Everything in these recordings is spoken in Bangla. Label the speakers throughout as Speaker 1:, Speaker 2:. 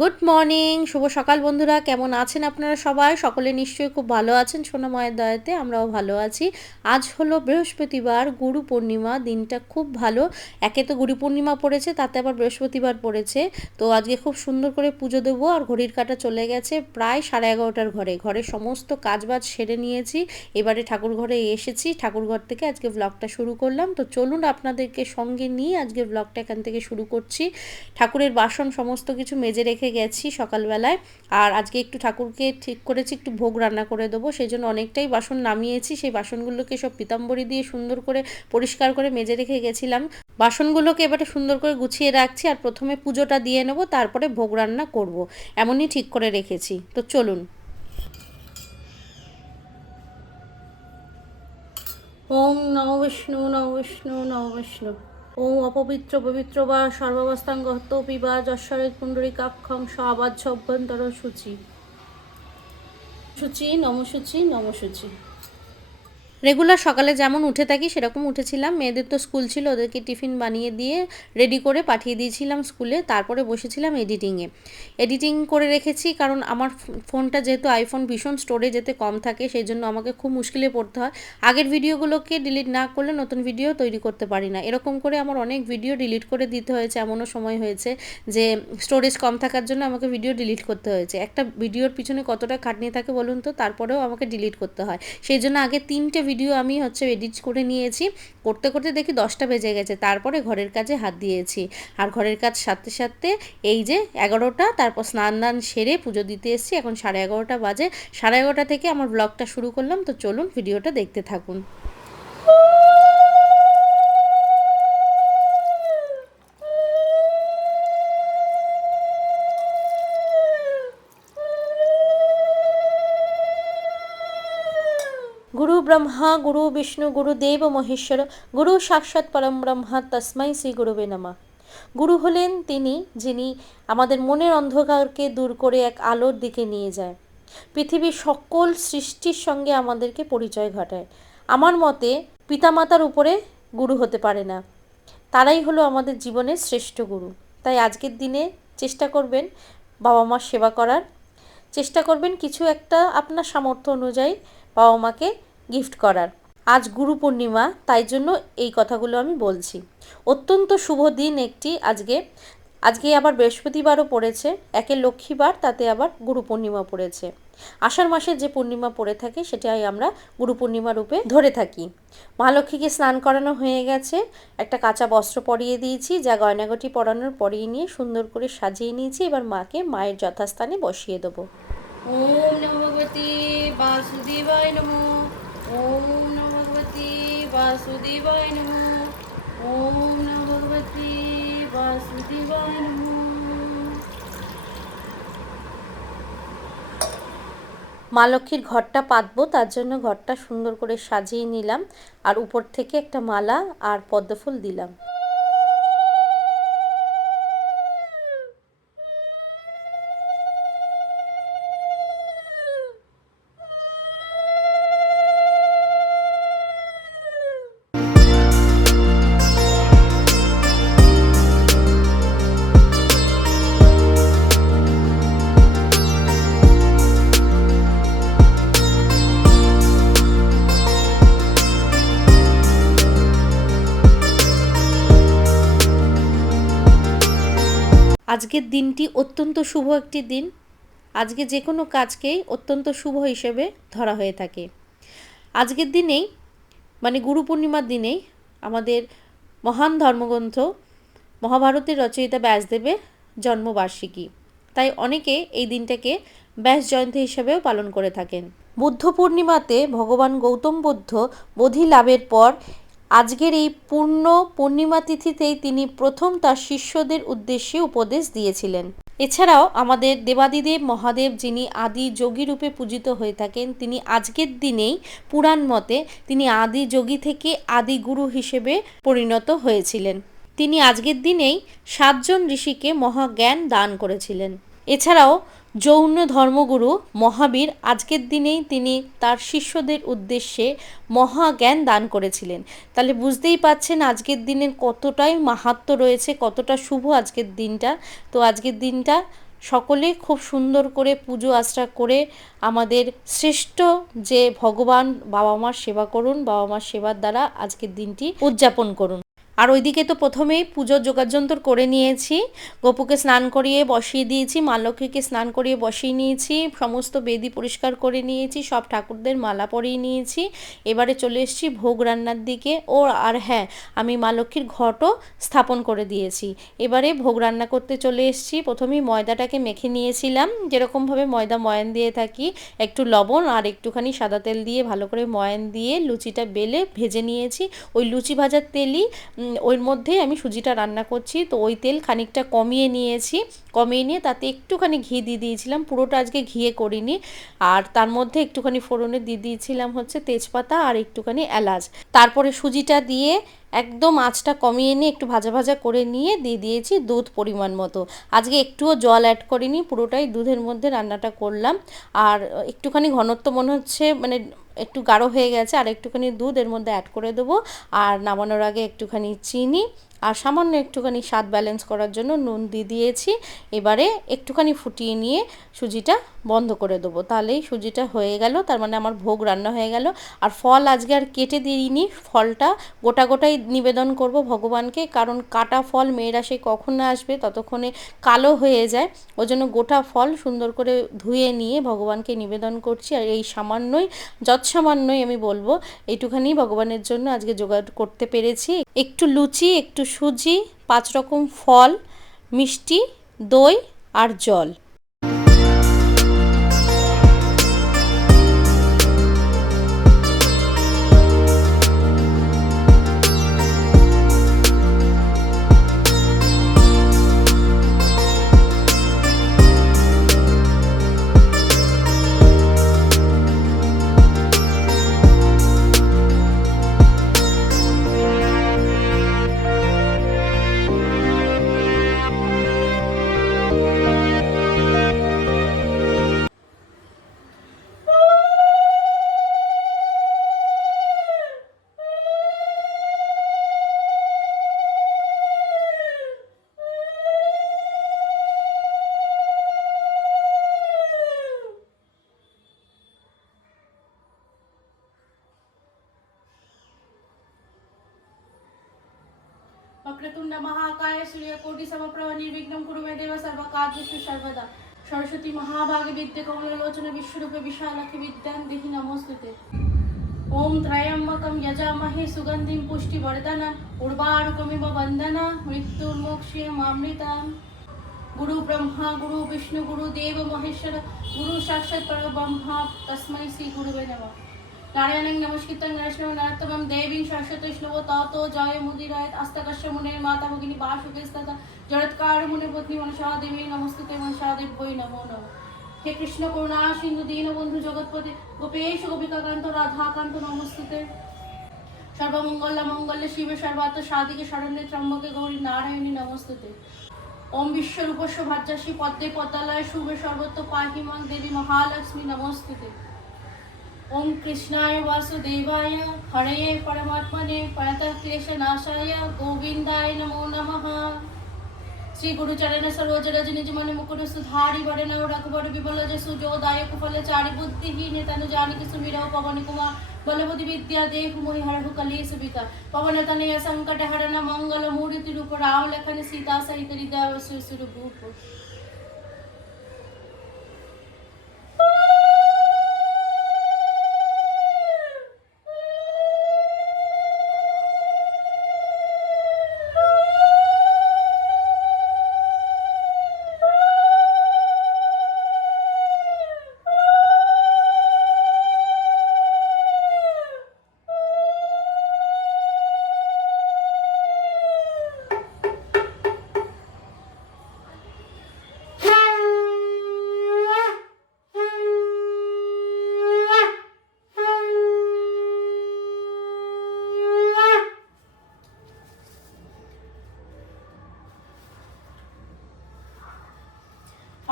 Speaker 1: গুড মর্নিং শুভ সকাল বন্ধুরা। কেমন আছেন আপনারা সবাই? সকলে নিশ্চয়ই খুব ভালো আছেন। সোনাময়ের দয়াতে আমরাও ভালো আছি। আজ হলো বৃহস্পতিবার, গুরু পূর্ণিমা। দিনটা খুব ভালো। একে তো গুরু পূর্ণিমা পড়েছে, তাতে আবার বৃহস্পতিবার পড়েছে। তো আজকে খুব সুন্দর করে পুজো দেবো আর ঘড়ির কাটা চলে গেছে প্রায় সাড়ে এগারোটার ঘরে। ঘরের সমস্ত কাজবাজ সেরে নিয়েছি। এবারে ঠাকুর ঘরে এসেছি। ঠাকুর ঘর থেকে আজকে ব্লগটা শুরু করলাম। তো চলুন আপনাদেরকে সঙ্গে নিয়ে আজকে ব্লগটা এখান থেকে শুরু করছি। ঠাকুরের বাসন সমস্ত কিছু মেজে রেখে গেছি সকালবেলায়। আর আজকে একটু ঠাকুরকে ঠিক করেছি, একটু ভোগ রান্না করে দেবো। সেই জন্য অনেকটাই বাসন নামিয়েছি। সেই বাসনগুলোকে সব পিতাম্বরী দিয়ে সুন্দর করে, পরিষ্কার করে মেজে রেখে গেছিলাম। বাসনগুলোকে এবারে সুন্দর করে গুছিয়ে রাখছি আর প্রথমে পুজোটা দিয়ে নেব, তারপরে ভোগ রান্না করব। এমনই ঠিক করে রেখেছি। তো চলুন। ওম নম বিষ্ণু নম বিষ্ণু নম বিষ্ণু। ওম অপবিত্র পবিত্র বা সর্বাবস্থাঙ্গত পিবা যশ্বরের পুণ্ডরিকাক্ষং সবাচ্ছ অভ্যন্তর সূচি। সূচি নমসূচি নমসূচি। রেগুলার সকালে যেমন উঠে থাকি, সেরকম উঠেছিলাম। মেয়েদের তো স্কুল ছিল, ওদেরকে টিফিন বানিয়ে দিয়ে রেডি করে পাঠিয়ে দিয়েছিলাম স্কুলে। তারপরে বসেছিলাম এডিটিংয়ে এডিটিং করে রেখেছি, কারণ আমার ফোনটা যেহেতু আইফোন ভীষণ স্টোরেজ যেতে কম থাকে, সেই জন্য আমাকে খুব মুশকিলে পড়তে হয়। আগের ভিডিওগুলোকে ডিলিট না করলে নতুন ভিডিও তৈরি করতে পারি না। এরকম করে আমার অনেক ভিডিও ডিলিট করে দিতে হয়েছে, এমনও সময় হয়েছে যে স্টোরেজ কম থাকার জন্য আমাকে ভিডিও ডিলিট করতে হয়েছে। একটা ভিডিওর পিছনে কতটা খাটনি থাকে বলুন তো, তারপরেও আমাকে ডিলিট করতে হয়। সেই জন্য আগে তিনটে ভিডিও আমি হচ্ছে এডিট করে নিয়েছি। করতে করতে দেখি দশটা বেজে গেছে। তারপরে ঘরের কাজে হাত দিয়েছি। আর ঘরের কাজ সাথে সাথে এই যে এগারোটা, তারপর স্নান দান সেরে পুজো দিতে এসেছি। এখন সাড়ে এগারোটা বাজে। সাড়ে এগারোটা থেকে আমার ব্লগটা শুরু করলাম। তো চলুন ভিডিওটা দেখতে থাকুন। গুরু ব্রহ্মা গুরু বিষ্ণু গুরু দেব মহেশ্বর গুরু সাক্ষাৎ পরম ব্রহ্মা তস্মাই শ্রী গুরুবে নামা গুরু হলেন তিনি যিনি আমাদের মনের অন্ধকারকে দূর করে এক আলোর দিকে নিয়ে যায়। পৃথিবীর সকল সৃষ্টির সঙ্গে আমাদেরকে পরিচয় ঘটায়। আমার মতে পিতামাতার উপরে গুরু হতে পারে না। তারাই হলো আমাদের জীবনের শ্রেষ্ঠ গুরু। তাই আজকের দিনে চেষ্টা করবেন বাবা মার সেবা করার। চেষ্টা করবেন কিছু একটা আপনার সামর্থ্য অনুযায়ী বাবা মাকে গিফট করার। আজ গুরু পূর্ণিমা তাই জন্য এই কথাগুলো আমি বলছি। অত্যন্ত শুভ দিন একটি আজকে। আজকে আবার বৃহস্পতিবারও পড়েছে, একে লক্ষ্মীবার, তাতে আবার গুরু পূর্ণিমা পড়েছে। আষাঢ় মাসে যে পূর্ণিমা পড়ে থাকে, সেটাই আমরা গুরু পূর্ণিমা রূপে ধরে থাকি। মহালক্ষ্মীকে স্নান করানো হয়ে গেছে, একটা কাঁচা বস্ত্র পরিয়ে দিয়েছি, যা গয়নাগটি পরানোর পরিয়ে নিয়ে সুন্দর করে সাজিয়ে নিয়েছি, এবার মাকে মায়ের যথাস্থানে বসিয়ে দেবো। ওম নম ভগবতী বাসুদেবায় নমো। ওম নম ভগবতী বাসুদেবায় নমো। ওম নম ভগবতী বাসুদেবায় নমো। মা লক্ষ্মীর ঘরটা পাতবো, তার জন্য ঘরটা সুন্দর করে সাজিয়ে নিলাম। আর উপর থেকে একটা মালা আর পদ্মফুল দিলাম। আজকের দিনটি অত্যন্ত শুভ একটি দিন। আজকে যে কোনো কাজকেই অত্যন্ত শুভ হিসেবে ধরা হয়ে থাকে। আজকের দিনেই মানে গুরু পূর্ণিমার দিনেই আমাদের মহান ধর্মগ্রন্থ মহাভারতের রচয়িতা ব্যাসদেবের জন্মবার্ষিকী। তাই অনেকে এই দিনটাকে ব্যাস জয়ন্তী হিসেবেও পালন করে থাকেন। বুদ্ধ পূর্ণিমাতে ভগবান গৌতম বুদ্ধ বোধি লাভের পর আজকের এই পূর্ণ পূর্ণিমা তিথিতেই তিনি প্রথম তার শিষ্যদের উদ্দেশ্যে উপদেশ দিয়েছিলেন। এছাড়াও আমাদের দেবাদিদেব মহাদেব যিনি আদি যোগী রূপে পূজিত হয়ে থাকেন, তিনি আজকের দিনেই পুরাণ মতে তিনি আদি যোগী থেকে আদি গুরু হিসেবে পরিণত হয়েছিলেন। তিনি আজকের দিনেই সাতজন ঋষিকে মহাজ্ঞান দান করেছিলেন। এছাড়াও যৌন ধর্মগুরু মহাবীর আজকের দিনেই তিনি তার শিষ্যদের উদ্দেশ্যে মহাজ্ঞান দান করেছিলেন। তাহলে বুঝতেই পাচ্ছেন আজকের দিনের কতটাই মাহাত্ম রয়েছে, কতটা শুভ আজকের দিনটা। তো আজকের দিনটা সকলে খুব সুন্দর করে পুজো আশ্রা করে আমাদের শ্রেষ্ঠ যে ভগবান বাবা মার সেবা করুন, বাবা মার সেবার দ্বারা আজকের দিনটি উদযাপন করুন। আর ওইদিকে তো প্রথমেই পুজোর যোগাযন্তর করে নিয়েছি। গপুকে স্নান করিয়ে বসিয়ে দিয়েছি, মা লক্ষ্মীকে স্নান করিয়ে বসিয়ে নিয়েছি, সমস্ত বেদি পরিষ্কার করে নিয়েছি, সব ঠাকুরদের মালা পরিয়ে নিয়েছি। এবারে চলে এসেছি ভোগ রান্নার দিকে। ও, আর হ্যাঁ আমি মা লক্ষ্মীর ঘটও স্থাপন করে দিয়েছি। এবারে ভোগ রান্না করতে চলে এসেছি। প্রথমেই ময়দাটাকে মেখে নিয়েছিলাম। যেরকমভাবে ময়দা ময়ান দিয়ে থাকি, একটু লবণ আর একটুখানি সাদা তেল দিয়ে ভালো করে ময়ান দিয়ে লুচিটা বেলে ভেজে নিয়েছি। ওই লুচি ভাজার তেলই ওর মধ্যেই আমি সুজিটা রান্না করছি। তো ওই তেল খানিকটা কমিয়ে নিয়েছি। কমিয়ে নিয়ে তাতে একটুখানি ঘি দিয়ে দিয়েছিলাম। পুরোটা আজকে ঘিয়ে করিনি। আর তার মধ্যে একটুখানি ফোড়নে দিয়ে দিয়েছিলাম হচ্ছে তেজপাতা আর একটুখানি এলাচ। তারপরে সুজিটা দিয়ে একদম আঁচটা কমিয়ে নিয়ে একটু ভাজা ভাজা করে নিয়ে দিয়ে দিয়েছি দুধ পরিমাণ মতো। আজকে একটুও জল অ্যাড করিনি, পুরোটাই দুধের মধ্যে রান্নাটা করলাম। আর একটুখানি ঘনত্ব মনে হচ্ছে মানে একটু গাঢ় হয়ে গেছে, আর একটুখানি দুধ এর মধ্যে অ্যাড করে দেবো। আর নামানোর আগে একটুখানি চিনি আর সামান্য একটুখানি স্বাদ ব্যালেন্স করার জন্য নুন দিয়ে দিয়েছি। এবারে একটুখানি ফুটিয়ে নিয়ে সুজিটা বন্ধ করে দেবো। তাহলেই সুজিটা হয়ে গেল, তার মানে আমার ভোগ রান্না হয়ে গেল। আর ফল আজকে আর কেটে দিইনি, ফলটা গোটা গোটাই নিবেদন করব ভগবানকে, কারণ কাটা ফল মেয়েরা সে কখন না আসবে ততক্ষণে কালো হয়ে যায়। ওই জন্য গোটা ফল সুন্দর করে ধুয়ে নিয়ে ভগবানকে নিবেদন করছি। আর এই সামান্যই, যৎসামান্যই আমি বলব, এইটুখানি ভগবানের জন্য আজকে জোগাড় করতে পেরেছি। একটু লুচি, একটু সুজি পাঁচ রকম ফল মিষ্টি দই আর জল।
Speaker 2: वक्रतुंड महाकाय सूर्यकोटि समप्रभ निर्विघ्नं कुरु मे देव सर्वकार्येषु सर्वदा सरस्वती महाभागे विद्ये कमललोचन विश्वरूपे विशालक्षि विद्यां देहि नमोस्तुते ॐ त्र्यम्बकं यजामहे सुगन्धिं पुष्टिवर्धनम् उर्वारुकमिव वन्दना मृत्युर्मोक्ष्ये मामृताम् गुरु ब्रह्मा गुरु विष्णु गुरु देव महेश्वर गुरु साक्षात् परब्रह्मा तस्मै श्री गुरुवे नमः নারায়ণং নমস্কৃতং নরসিংহ নরোত্তমম দেবীং সরস্বতী শ্লোক তত জয় মুদিরায় আস্তাকশ্য মুনের মাতা ভগিনী বাসুকে তথা জড়ৎকার মুনে পত্নী মনসা দেবী নমস্তুতে মনসা দেবৈ নমো নমঃ। হে কৃষ্ণ করুণা, সিন্ধু দীনবন্ধু জগৎপতি, গোপেশ গোপিকাকান্ত, রাধাকান্ত নমস্তুতে সর্বমঙ্গল মঙ্গল শিবে সর্বাত্ম সাদিকে শরণ্যে ত্রম্বকে গৌরী নারায়ণী নমস্তুতে ওম বিশ্বরূপস্য ভাজ্যাসী পদ্মে পদ্মালয় শুভে সর্বত্র পাহিমাং দেবী মহালক্ষ্মী নমস্তুতে ওম কৃষ্ণায় বাসুদেবায় হরে পরমাত্মনে পরত ক্লেশ নাশায় গোবিন্দায় নমো নমঃ। শ্রী গুরুচরণ সরোজ রজ নিজ মন মুকুট সুধারি বরে নব রঘুবর বিবল যসু যোদায়ক ফল চারি বুদ্ধিহীন তনু জানকি সুমিরও পবন কুমার, বলবতী বিদ্যা দেহু মোহি হরহু কলেশ বিকা পবন তনয় সংকট হরণ মঙ্গল মূর্তি রূপ রাম লখন সীতা সহিত হৃদয় সুরূপ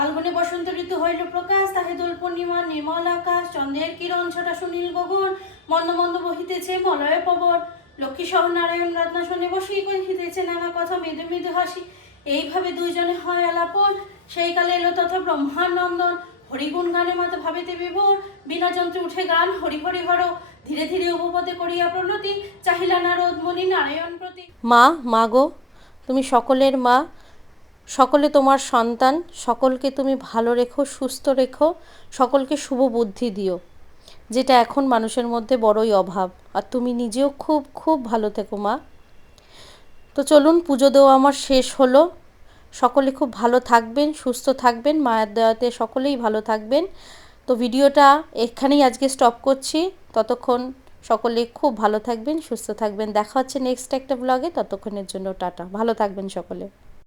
Speaker 2: ফাল্গুনে বসন্ত ঋতু হইল প্রকাশ, তাহে দোল পূর্ণিমা নির্মল আকাশ, চন্দ্রের কিরণ, ছটা সুনীল গগন মন্দ মন্দ বহিতেছে মলয় পবন। লক্ষ্মী সহ নারায়ণ রত্নাসনে বসি কহিতেছে, নানা কথা মৃদু মৃদু হাসি, এইভাবে দুইজনে হয় আলাপন। সেই কালে এলো তথা ব্রহ্মানন্দন। হরিগুণ গানে মতো ভাবিতে বিভোর। বিনা যন্ত্রে উঠে গান, হরি হরি হর। ধীরে ধীরে উপপদে করিয়া প্রণতি, চাহিলা নারদ মুনি নারায়ণ প্রতি।
Speaker 1: মা মা গো, তুমি সকলের মা। সকলে তোমার সন্তান, সকলকে তুমি ভালো রেখো, সুস্থ রেখো, সকলকে শুভ বুদ্ধি দিও, যেটা এখন মানুষের মধ্যে বড়ই অভাব। আর তুমি নিজেও খুব খুব ভালো থেকো, মা। তো চলুন, পুজো দেওয়া আমার শেষ হলো। সকলে খুব ভালো থাকবেন, সুস্থ থাকবেন, মায়ের দয়াতে সকলেই ভালো থাকবেন। তো ভিডিওটা এখানেই আজকে স্টপ করছি। ততক্ষণ সকলে খুব ভালো থাকবেন, সুস্থ থাকবেন। দেখা হচ্ছে নেক্সট একটা ব্লগে ততক্ষণের জন্য টাটা। ভালো থাকবেন সকলে।